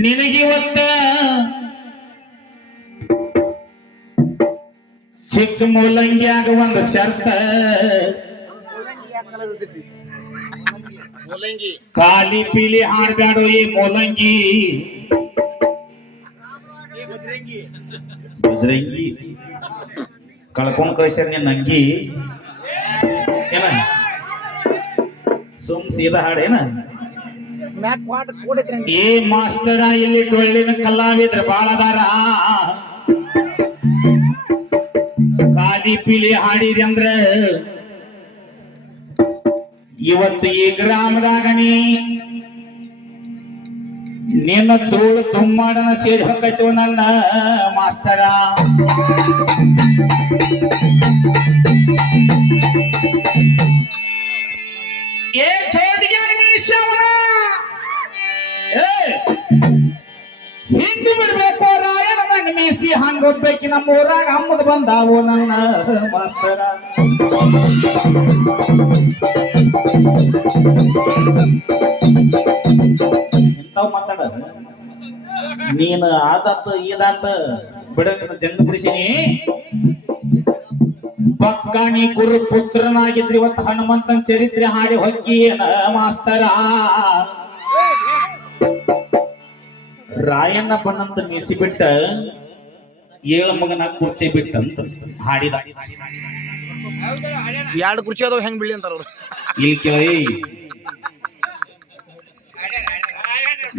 ನಿನಗಿವತ್ತ ಚಿಕ್ಕ ಮೂಲಂಗಿಯಾಗ ಒಂದು ಶರ್ತ. ಕಾಲಿ ಪೀಲಿ ಹಾಡ್ಬ್ಯಾಡು ಈ ಮೂಲಂಗಿ. ಬಜರಂಗಿ. ಬಜರಂಗಿ. ಕಳ್ಕೊಂಡ್ ಕಳಿಸ್ಯಾರ ನಿನ್ನ ಅಂಗಿ. ಏನ? ಸುಮ್ ಸೀದಾ ಹಾಡೇನ ಏ ಮಾಸ್ತರ ಇಲ್ಲಿ ಟೊಳ್ಳಿನ ಕಲಾವಿದ್ರ ಬಾಳದಾರ ಕಾಲಿ ಪಿಲಿ ಹಾಡಿದೆ ಅಂದ್ರ ಇವತ್ತು ಈ ಗ್ರಾಮದಾಗ ನೀ ನಿನ್ನ ತೋಳು ತುಮ್ಮಾಡನ ಸೇರಿ ಹೊಕ್ಕೈತು ನನ್ನ ಮಾಸ್ತರ ಮೀಸಿ ಹಂಗ ನಮ್ಮ ಊರಾಗ ಅಮ್ಮದ ಬಂದಾವು ನನ್ನ ಮಾಸ್ತರ. ಇಂಥವ್ ಮಾತಾಡ. ನೀನು ಆದಾತ ಈದಾತ ಬಿಡಕ ಜಂಗ ಬಿಡಿಸಿನಿ. ಪಕ್ಕಾಣಿ ಗುರು ಪುತ್ರನಾಗಿದ್ರಿ ಇವತ್ತು ಹನುಮಂತನ ಚರಿತ್ರೆ ಹಾಡಿ ಹೊಕ್ಕಿ ಏನ ಮಾಸ್ತರ. ರಾಯಣ್ಣ ಬಂದಂತ ಮೀಸಿ ಬಿಟ್ಟ ಏಳ ಮಗನ ಕುರ್ಚಿ ಬಿಟ್ಟಂತ ಹಾಡಿದ. ಎರಡು ಕುರ್ಚಿ ಅದಾವ ಹೆಂಗ್ ಬಿಳಿ ಅಂತಾರ ಇಲ್ಲಿ ಕೇಳಿ.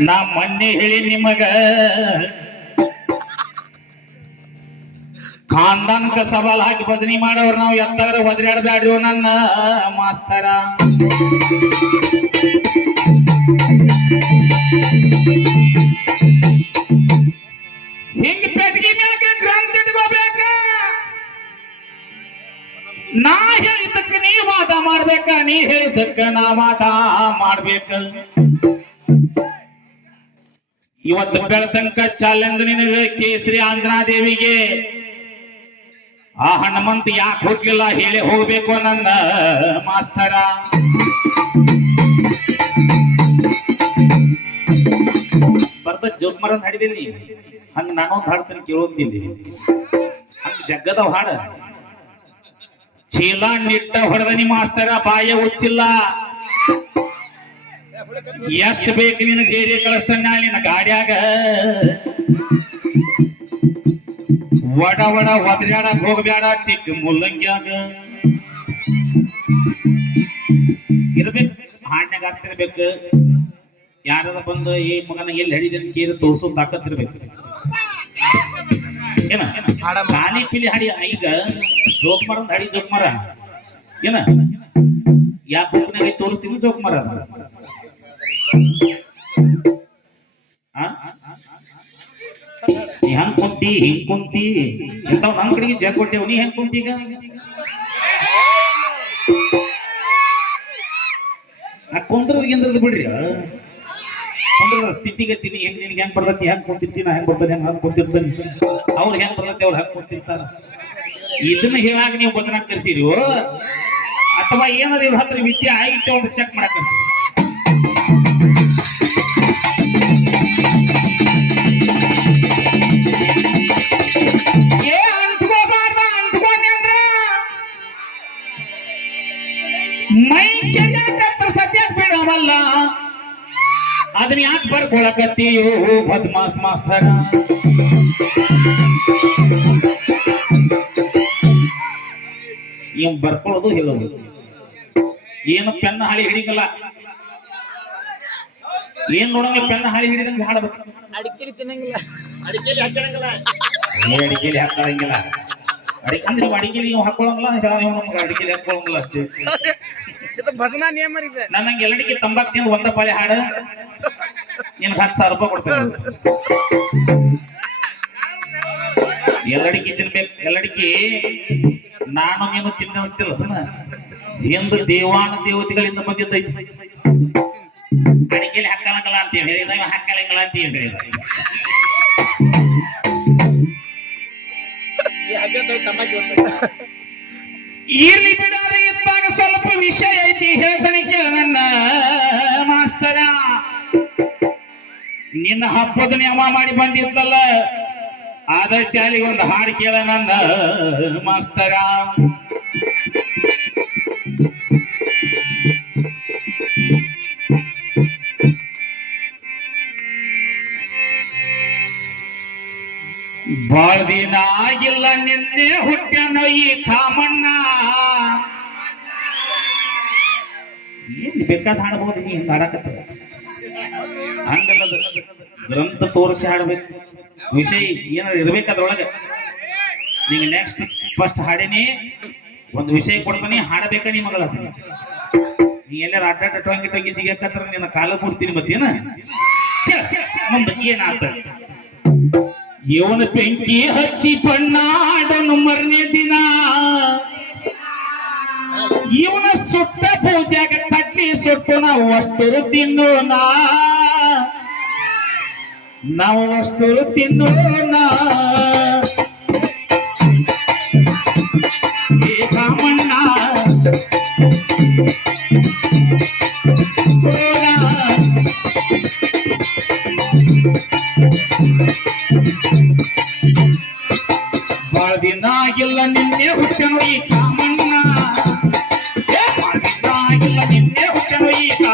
ನಾ ಮೊನ್ನೆ ಹೇಳಿ ನಿಮಗ ಖಾನ್ದಾನ್ಕ ಸವಾಲ್ ಹಾಕಿ ಭಜನಿ ಮಾಡೋರು ನಾವು ಎತ್ತಾರ ಒದರಾಡಬ್ಯಾಡ್ರಿ ನನ್ನ ಮಾಸ್ತರ. ನೀ ನಾವಾದ ಮಾಡ್ಬೇಕ. ಇವತ್ತು ಬೆಳತಂಕ ಚಾಲೆಂಜ್ ನಿನಗೆ ಕೇಸರಿ ಆಂಜನಾ ದೇವಿಗೆ ಆ ಹನುಮಂತ ಯಾಕೆ ಹೋಗ್ಲಿಲ್ಲ ಹೇಳಿ ಹೋಗ್ಬೇಕು ನನ್ನ ಮಾಸ್ತರ. ಬರ್ತ ಜೋಕ್ ಮರಂದ್ ಹಾಡಿದೀನಿ ಹಂಗ ನಾನೊಂದು ಹಾಡ್ತೀನಿ ಕೇಳೋದಿಲ್ಲ. ಹಂಗ ಜಗ್ಗದವ್ ಹಾಡ. ಚೀಲ ನಿಟ್ಟ ನಿಮ್ಮ ಆಸ್ತರ ಬಾಯ ಉಚ್ಚಿಲ್ಲ. ಎಷ್ಟು ಬೇಕು ನಿನ್ನ ಧೈರ್ಯ ಕಳಿಸ್ತಾನ ನಿನ್ನ ಗಾಡಿಯಾಗ. ವಡ ವಡ ಒದ್ರಾಡ ಹೋಗ್ಬ್ಯಾಡ ಚಿಕ್ಕ ಮುಲ್ಲಂಗ್ಯಾಗ. ಇರ್ಬೇಕು ಹಾಡ್ನಾಗ ಆಗ್ತಿರ್ಬೇಕು ಯಾರದ ಬಂದು ಈ ಮಗನ ಎಲ್ಲಿ ಹಿಡಿದ ಕೇರಿ ತೋರ್ಸೋ ತಾಕತ್ ಇರ್ಬೇಕು. ಏನ. ಖಾಲಿ ಪಿಲಿ ಹಾಡಿ ಈಗ ಜೋಕ್ ಮರ ಹಾಡಿ ಜೋಕ್ ಮರ. ಏನ? ಯಾ ಬುಕ್ನಾಗ ತೋರಿಸ್ತೀನಿ ಜೋಕ್ ಮರ ಅದ? ನೀ ಹಂಗ್ ಕುಂತಿ ಹಿಂಗ್ ಕುಂತಿ? ಇಂಥವ್ ನಮ್ ಕಡೆಗೆ ಜಗ್ ಕೊಟ್ಟೇವ್. ನೀ ಹೆಂಗ್ ಕುಂತಿ ಈಗ? ಆ ಕುಂದ್ರದ ಗಿಂದ್ರದ ಬಿಡ್ರಿ. ಕುಂದ್ರದ ಸ್ಥಿತಿಗತಿನಿ ಹೆಂಗ್ ನಿನ್ಗೆ ಹೆಂಗ್ ಬರ್ತೈತಿ? ಹೆಂಗ್ ಕೊಡ್ತಿರ್ತೀನಿ ಹೆಂಗ್ ಬರ್ತಾನೆ? ಹೆಂಗ್ ಹಂಗ್ ಅವ್ರು ಹೆಂಗ್ ಬರ್ತೈತಿ? ಅವ್ರು ಹೆಂಗ್ ಕುಂತಿರ್ತಾರ? ಇದನ್ನ ಹೇಳಾಕ ನೀವು ಭಜನ ಕರ್ಸಿರಿ. ಅಥವಾ ಏನಾರ ಇವ್ರ ಹತ್ರ ವಿದ್ಯೆ ಆಯ್ತು ಅಂತ ಚೆಕ್ ಮಾಡಕ್ ಕರ್ಸಿರಿ. ಯಾಕೆ ಬರ್ಕೊಳಕತ್ತೀಯೋ ಬದ್ಮಾಸ್ ಮಾಸ್ತರ್ ಇವ್ ಬರ್ಕೊಳ್ಳೋದು ಹೇಳೋದು. ಏನು ಪೆನ್ನ ಹಾಳಿ ಹಿಡಿಗಲ್ಲ. ಏನ್ ನೋಡಂಗ ಪೆನ್ನ ಹಾಳಿ ಹಿಡಿದಂಗ ಹಾಡಬೇಕು. ಅಡಿಕೆಲಿ ತಿನ್ನಂಗಿಲ್ಲ. ಅಡಿಕೆಲಿ ಹಾಕಣಂಗಿಲ್ಲ ಏ ಅಡಿಕೆಲಿ ಹಾಕೊಳ್ಳಂಗಿಲ್ಲ ಅಡಿಕೆ ಅಂದ್ರೆ ಅಡಿಕೆಲಿ ಇವ್ ಹಾಕೊಳ್ಳಂಗಿಲ್ಲ ಇವ್ ನಮ್ಗೆ ಅಡಿಕೆಲಿ ಹಾಕೊಳ್ಳಂಗಿಲ್ಲ ಅಷ್ಟೇ. ಭಜನಾ ನಿಯಮ ಇದೆ. ನನಗೆ ಎಲ್ಲಡಿಕೆ ತಂಬಾಕ್ ತಿಂದು ಒಂದ ಪಾಳಿ ಹಾಡ. ನಿನ್ಗೆ ಹತ್ತು ಸಾವಿರ ರೂಪಾಯಿ ಕೊಡ್ತೇನೆ ಎಲ್ಲಡಿಕೆ ತಿನ್ಬೇಕು ಎಲ್ಲಡಿಕೆ ನಾನು ನೀನು ಅಂತಿಲ್ಲ ಅದನ್ನ. ಎಂದು ದೇವಾನ ದೇವತೆಗಳಿಂದ ಬಂದಿದ್ದೈತಿ. ಅಡಿಕೆಲಿ ಹಕ್ಕಲಂಗಲ ಅಂತ ಹೇಳಿ ಹಕ್ಕಲಂಗಲ ಅಂತ ಹೇಳಿದ. ಇಲ್ಲಿ ಬಿಡಾದ ಇದ್ದಾಗ ಸ್ವಲ್ಪ ವಿಷಯ ಐತಿ ಹೇಳ್ತಾನೆ ಕೇಳ ನನ್ನ. ನಿನ್ನ ಹಬ್ಬದ ನಿಯಮ ಮಾಡಿ ಬಂದಿದ್ದಲ್ಲ ಆದ ಚಾಲಿಗೆ ಒಂದು ಹಾಡು ಕೇಳ ನನ್ನ ಮಾಸ್ತರ. ಬಾಳ ದಿನ ಆಗಿಲ್ಲ ನಿನ್ನೆ ಹುಟ್ಟ್ಯಾನ ಈ ಕಾಮಣ್ಣ. ಏನ್ ಬೇಕಾದ ಹಾಡಬಹುದು ಹಿಂಗ ಹಾಡಕತ್ತ. ಹಂಗಲ್ಲದ. ಗ್ರಂಥ ತೋರಿಸಿ ಹಾಡಬೇಕು. ವಿಷಯ ಏನಾರ ಇರ್ಬೇಕು ಅದ್ರೊಳಗೆ. ನಿಂಗೆ ನೆಕ್ಸ್ಟ್ ಫಸ್ಟ್ ಹಾಡೇನಿ, ಒಂದು ವಿಷಯ ಕೊಡ್ತಾನೆ, ಹಾಡಬೇಕ ನೀ ಮಗಳ ನೀ ಎಲ್ಲಾರ ಅಡ್ಡಾಟ ಟೊಂಗಿ ಟೊಂಗಿ ಜಿಗಾಕತ್ರ ನಿನ್ನ ಕಾಲ ಮುಡ್ತೀನಿ ಮತ್ತೇನ? ಮುಂದೆ ಏನಾತ? ಇವನ ಬೆಂಕಿ ಹಚ್ಚಿ ಬಣ್ಣಾಡನು ಮರನೇ ದಿನ. ಇವನ ಸುಟ್ಟ ಪೂಜೆಗ ಕಡ್ಲಿ ವಸ್ತುರು ತಿನ್ನೋಣ ನಾವು ತಿನ್ನೋಣ ಏ ಕಾಮಣ್ಣ ಸೋಣ